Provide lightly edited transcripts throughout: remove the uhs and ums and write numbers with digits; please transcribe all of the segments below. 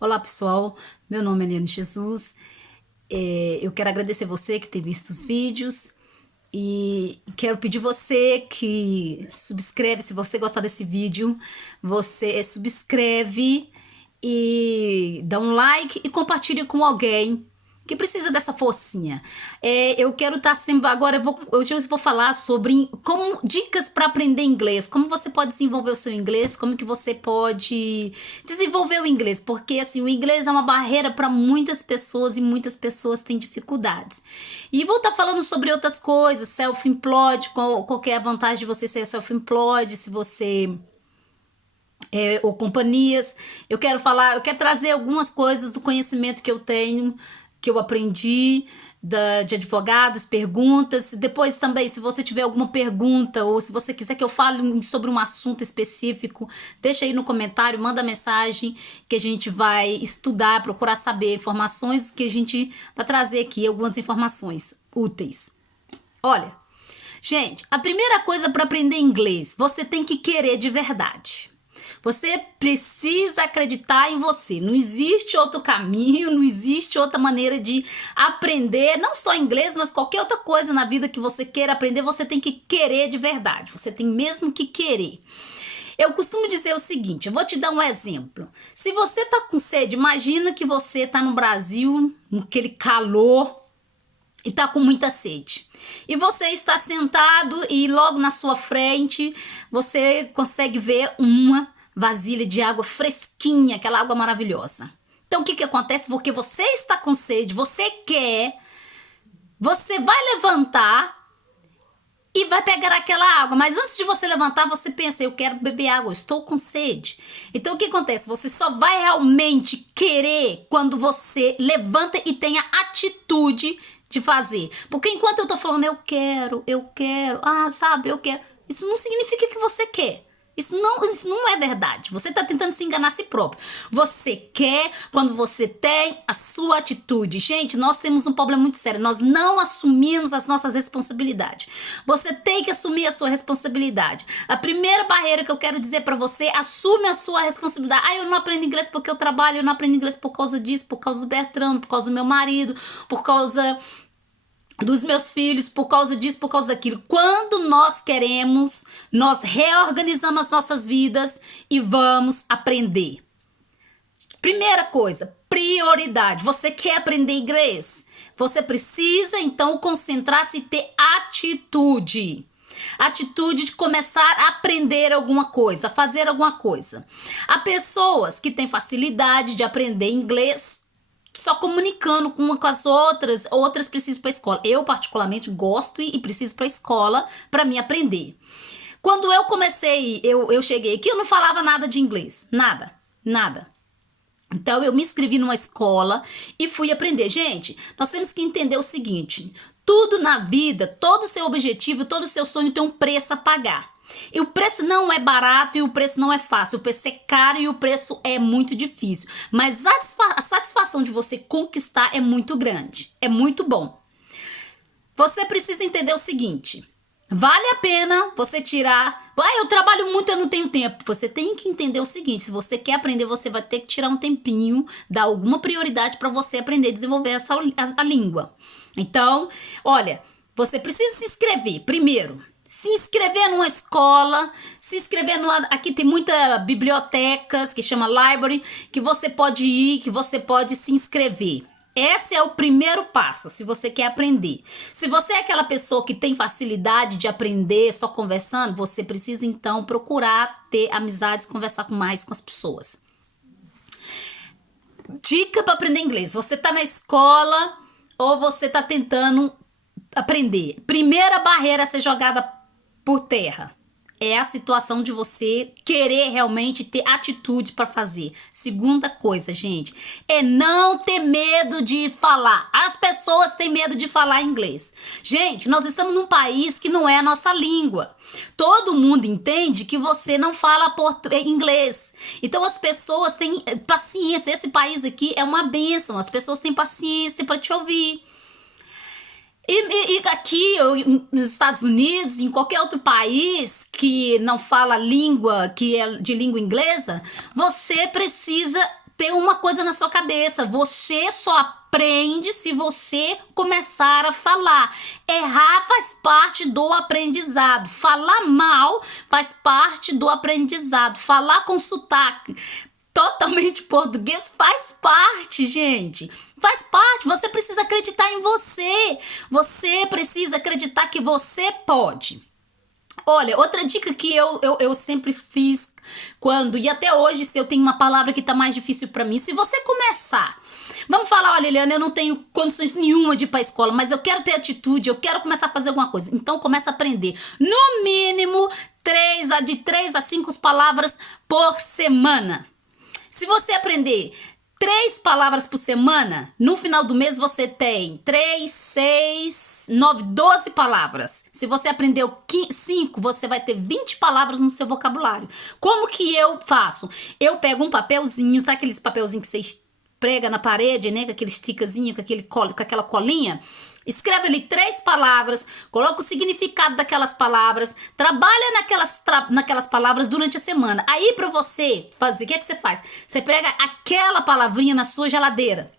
Olá pessoal, meu nome é Eliane Jesus. Eu quero agradecer você que tem visto os vídeos e quero pedir você que subscreve, se você gostar desse vídeo, você subscreve e dá um like e compartilha com alguém que precisa dessa forcinha. Eu quero estar sempre. Agora hoje eu vou falar sobre como dicas para aprender inglês, como você pode desenvolver o seu inglês, como que você pode desenvolver o inglês, porque assim o inglês é uma barreira para muitas pessoas e muitas pessoas têm dificuldades. E vou estar falando sobre outras coisas, self-employed, qual que é a vantagem de você ser self-employed, se você ou companhias. Eu quero trazer algumas coisas do conhecimento que eu tenho, que eu aprendi de advogados, perguntas. Depois também, se você tiver alguma pergunta ou se você quiser que eu fale sobre um assunto específico, deixa aí no comentário, manda mensagem que a gente vai estudar, procurar saber informações que a gente vai trazer aqui, algumas informações úteis. Olha, gente, a primeira coisa para aprender inglês, você tem que querer de verdade. Você precisa acreditar em você. Não existe outro caminho, não existe outra maneira de aprender, não só inglês, mas qualquer outra coisa na vida que você queira aprender, você tem que querer de verdade. Você tem mesmo que querer. Eu costumo dizer o seguinte, eu vou te dar um exemplo. Se você tá com sede, imagina que você tá no Brasil, naquele calor, e tá com muita sede. E você está sentado e logo na sua frente você consegue ver uma vasilha de água fresquinha, aquela água maravilhosa. Então o que acontece? Porque você está com sede, você quer, você vai levantar e vai pegar aquela água. Mas antes de você levantar, você pensa, eu quero beber água, eu estou com sede. Então o que acontece? Você só vai realmente querer quando você levanta e tenha atitude de fazer. Porque enquanto eu tô falando eu quero, sabe, eu quero, isso não significa que você quer. Isso não é verdade. Você tá tentando se enganar a si próprio. Você quer quando você tem a sua atitude. Gente, nós temos um problema muito sério. Nós não assumimos as nossas responsabilidades. Você tem que assumir a sua responsabilidade. A primeira barreira que eu quero dizer pra você, assume a sua responsabilidade. Ah, eu não aprendo inglês porque eu trabalho, eu não aprendo inglês por causa disso, por causa do Bertrand, por causa do meu marido, por causa dos meus filhos, por causa disso, por causa daquilo. Quando nós queremos, nós reorganizamos as nossas vidas e vamos aprender. Primeira coisa, prioridade. Você quer aprender inglês? Você precisa, então, concentrar-se e ter atitude. Atitude de começar a aprender alguma coisa, a fazer alguma coisa. Há pessoas que têm facilidade de aprender inglês só comunicando com uma com as outras, outras precisam ir para a escola. Eu, particularmente, gosto e preciso para a escola para me aprender. Quando eu comecei, eu cheguei aqui, eu não falava nada de inglês. Nada, nada. Então, eu me inscrevi numa escola e fui aprender. Gente, nós temos que entender o seguinte, tudo na vida, todo o seu objetivo, todo o seu sonho tem um preço a pagar. E o preço não é barato e o preço não é fácil. O preço é caro e o preço é muito difícil. Mas a satisfação de você conquistar é muito grande. É muito bom. Você precisa entender o seguinte. Vale a pena você tirar... Ah, eu trabalho muito, eu não tenho tempo. Você tem que entender o seguinte. Se você quer aprender, você vai ter que tirar um tempinho, dar alguma prioridade para você aprender a desenvolver a língua. Então, olha, você precisa se inscrever primeiro. Se inscrever numa escola, se inscrever numa... Aqui tem muitas bibliotecas que chama library, que você pode ir, que você pode se inscrever. Esse é o primeiro passo, se você quer aprender. Se você é aquela pessoa que tem facilidade de aprender só conversando, você precisa então procurar ter amizades, conversar mais com as pessoas. Dica para aprender inglês. Você tá na escola ou você tá tentando aprender. Primeira barreira a ser jogada por terra é a situação de você querer realmente ter atitude para fazer. Segunda coisa, gente, é não ter medo de falar. As pessoas têm medo de falar inglês. Gente, nós estamos num país que não é a nossa língua. Todo mundo entende que você não fala inglês. Então as pessoas têm paciência. Esse país aqui é uma bênção. As pessoas têm paciência para te ouvir. E aqui, nos Estados Unidos, em qualquer outro país que não fala língua, que é de língua inglesa, você precisa ter uma coisa na sua cabeça: você só aprende se você começar a falar. Errar faz parte do aprendizado. Falar mal faz parte do aprendizado. Falar com sotaque totalmente português faz parte, gente. Faz parte. Você precisa acreditar em você. Você precisa acreditar que você pode. Olha, outra dica que eu sempre fiz e até hoje, se eu tenho uma palavra que tá mais difícil pra mim, se você começar, vamos falar: olha, Eliana, eu não tenho condições nenhuma de ir pra escola, mas eu quero ter atitude, eu quero começar a fazer alguma coisa. Então começa a aprender, no mínimo, de 3 a 5 palavras por semana. Se você aprender 3 palavras por semana, no final do mês você tem 3, 6, 9, 12 palavras. Se você aprendeu 5, você vai ter 20 palavras no seu vocabulário. Como que eu faço? Eu pego um papelzinho, sabe aqueles papelzinhos que você prega na parede, né? Com aquele stickzinho, com aquela colinha. Escreve ali 3 palavras, coloca o significado daquelas palavras, trabalha naquelas palavras durante a semana. Aí, pra você fazer, o que é que você faz? Você pega aquela palavrinha na sua geladeira,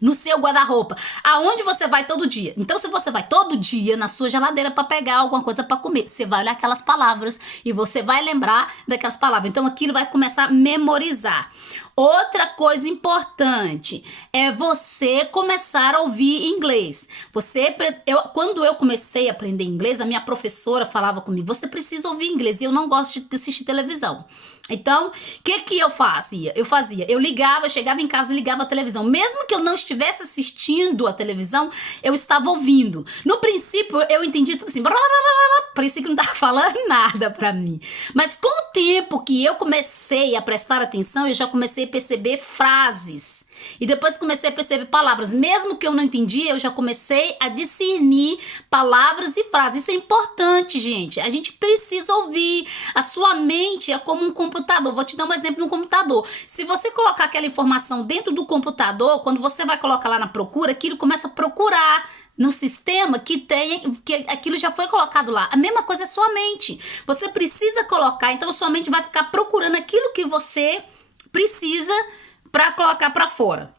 no seu guarda-roupa, aonde você vai todo dia. Então, se você vai todo dia na sua geladeira para pegar alguma coisa para comer, você vai olhar aquelas palavras e você vai lembrar daquelas palavras. Então, aquilo vai começar a memorizar. Outra coisa importante é você começar a ouvir inglês. Quando eu comecei a aprender inglês, a minha professora falava comigo: você precisa ouvir inglês. E eu não gosto de assistir televisão. Então, o que eu fazia? Eu chegava em casa e ligava a televisão. Mesmo que eu não estivesse assistindo a televisão, eu estava ouvindo. No princípio, eu entendi tudo assim. Parecia que não estava falando nada pra mim. Mas com o tempo que eu comecei a prestar atenção, eu já comecei a perceber frases. E depois comecei a perceber palavras. Mesmo que eu não entendia, eu já comecei a discernir palavras e frases. Isso é importante, gente. A gente precisa ouvir. A sua mente é como um computador. Vou te dar um exemplo no computador. Se você colocar aquela informação dentro do computador, quando você vai colocar lá na procura, aquilo começa a procurar no sistema que aquilo já foi colocado lá. A mesma coisa é sua mente. Você precisa colocar, então sua mente vai ficar procurando aquilo que você precisa para colocar para fora.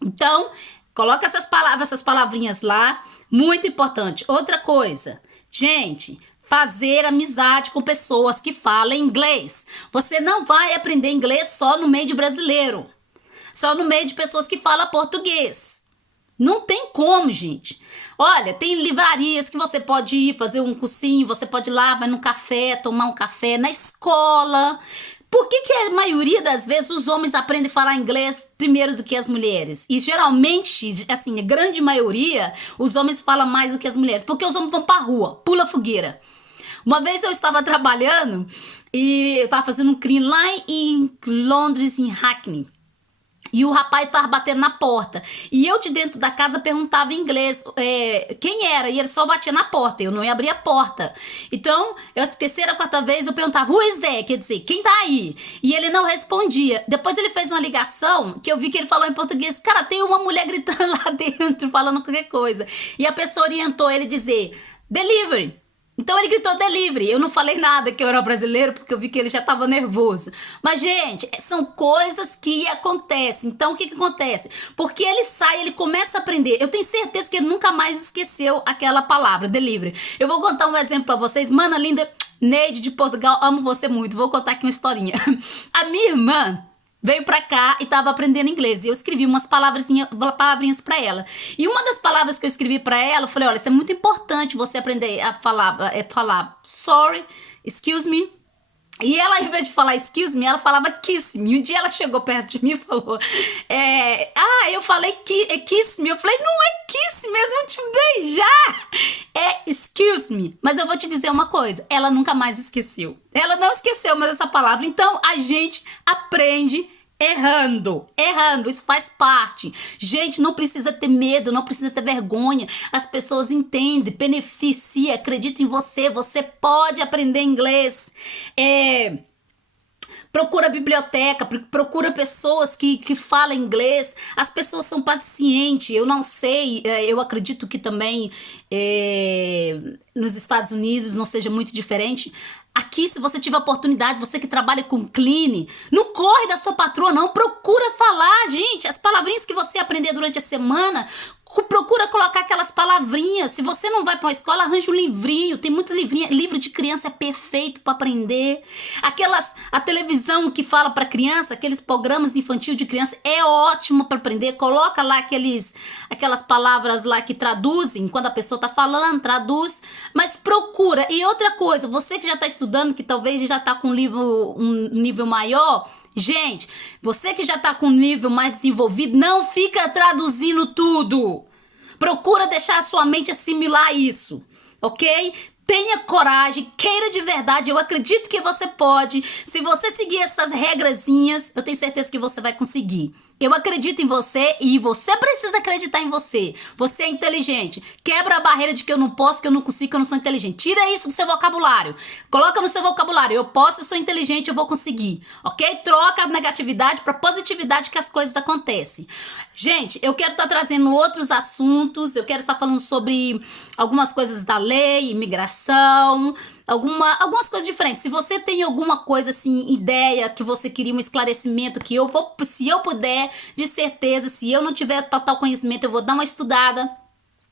Então, coloca essas palavrinhas lá, muito importante. Outra coisa, gente, fazer amizade com pessoas que falam inglês. Você não vai aprender inglês só no meio de brasileiro, só no meio de pessoas que falam português. Não tem como, gente. Olha, tem livrarias que você pode ir fazer um cursinho, você pode ir lá, vai no café, tomar um café, na escola. Por que a maioria das vezes os homens aprendem a falar inglês primeiro do que as mulheres? E geralmente, assim, a grande maioria, os homens falam mais do que as mulheres. Porque os homens vão pra rua, pula fogueira. Uma vez eu estava trabalhando e eu estava fazendo um crime lá em Londres, em Hackney. E o rapaz estava batendo na porta. E eu de dentro da casa perguntava em inglês quem era. E ele só batia na porta. Eu não ia abrir a porta. Então, a terceira, quarta vez eu perguntava: who is there? Quer dizer, quem tá aí? E ele não respondia. Depois ele fez uma ligação que eu vi que ele falou em português: cara, tem uma mulher gritando lá dentro, falando qualquer coisa. E a pessoa orientou ele a dizer: delivery. Então ele gritou delivery. Eu não falei nada que eu era brasileiro, porque eu vi que ele já estava nervoso. Mas, gente, são coisas que acontecem. Então, o que acontece? Porque ele sai, ele começa a aprender. Eu tenho certeza que ele nunca mais esqueceu aquela palavra, delivery. Eu vou contar um exemplo pra vocês. Mana linda, Neide de Portugal, amo você muito. Vou contar aqui uma historinha. A minha irmã veio pra cá e tava aprendendo inglês. E eu escrevi umas palavrinhas pra ela. E uma das palavras que eu escrevi pra ela, eu falei: olha, isso é muito importante você aprender a falar sorry, excuse me. E ela, ao invés de falar excuse me, ela falava kiss me. Um dia ela chegou perto de mim e falou: eu falei kiss me. Eu falei: não é kiss me, eu vou te beijar. É excuse me. Mas eu vou te dizer uma coisa: ela nunca mais esqueceu. Ela não esqueceu mais essa palavra. Então a gente aprende errando, isso faz parte. Gente, não precisa ter medo, não precisa ter vergonha. As pessoas entendem, beneficia, acredita em você, você pode aprender inglês. Procura biblioteca, procura pessoas que falam inglês. As pessoas são pacientes. Eu não sei, eu acredito que também nos Estados Unidos não seja muito diferente. Aqui, se você tiver oportunidade, você que trabalha com clean, não corre da sua patroa, não. Procura falar, gente. As palavrinhas que você aprender durante a semana, procura colocar aquelas palavrinhas. Se você não vai para uma escola, arranja um livrinho. Tem muitos livrinhos. Livro de criança é perfeito para aprender. A televisão que fala para criança, aqueles programas infantil de criança, é ótimo para aprender. Coloca lá aquelas palavras lá que traduzem. Quando a pessoa tá falando, traduz. Mas procura. E outra coisa, você que já tá estudando, que talvez já tá com um nível maior... Gente, você que já tá com um nível mais desenvolvido, não fica traduzindo tudo. Procura deixar a sua mente assimilar isso, ok? Tenha coragem, queira de verdade, eu acredito que você pode. Se você seguir essas regrazinhas, eu tenho certeza que você vai conseguir. Eu acredito em você e você precisa acreditar em você. Você é inteligente. Quebra a barreira de que eu não posso, que eu não consigo, que eu não sou inteligente. Tira isso do seu vocabulário. Coloca no seu vocabulário. Eu posso, eu sou inteligente, eu vou conseguir. Ok? Troca a negatividade para positividade que as coisas acontecem. Gente, eu quero estar trazendo outros assuntos. Eu quero estar falando sobre algumas coisas da lei, imigração... algumas coisas diferentes. Se você tem alguma coisa assim, ideia que você queria um esclarecimento, que eu vou, se eu puder, de certeza, se eu não tiver total conhecimento, eu vou dar uma estudada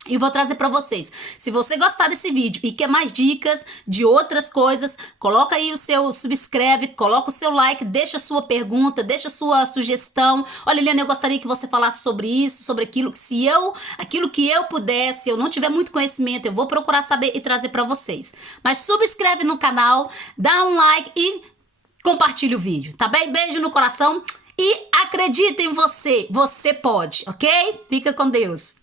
e vou trazer para vocês. Se você gostar desse vídeo e quer mais dicas de outras coisas, coloca aí o seu subscreve, coloca o seu like, deixa a sua pergunta, deixa a sua sugestão. Olha, Liliana, eu gostaria que você falasse sobre isso, sobre aquilo, aquilo que eu pudesse, eu não tiver muito conhecimento, eu vou procurar saber e trazer para vocês. Mas subscreve no canal, dá um like e compartilha o vídeo, tá bem? Beijo no coração e acredita em você, você pode, ok? Fica com Deus.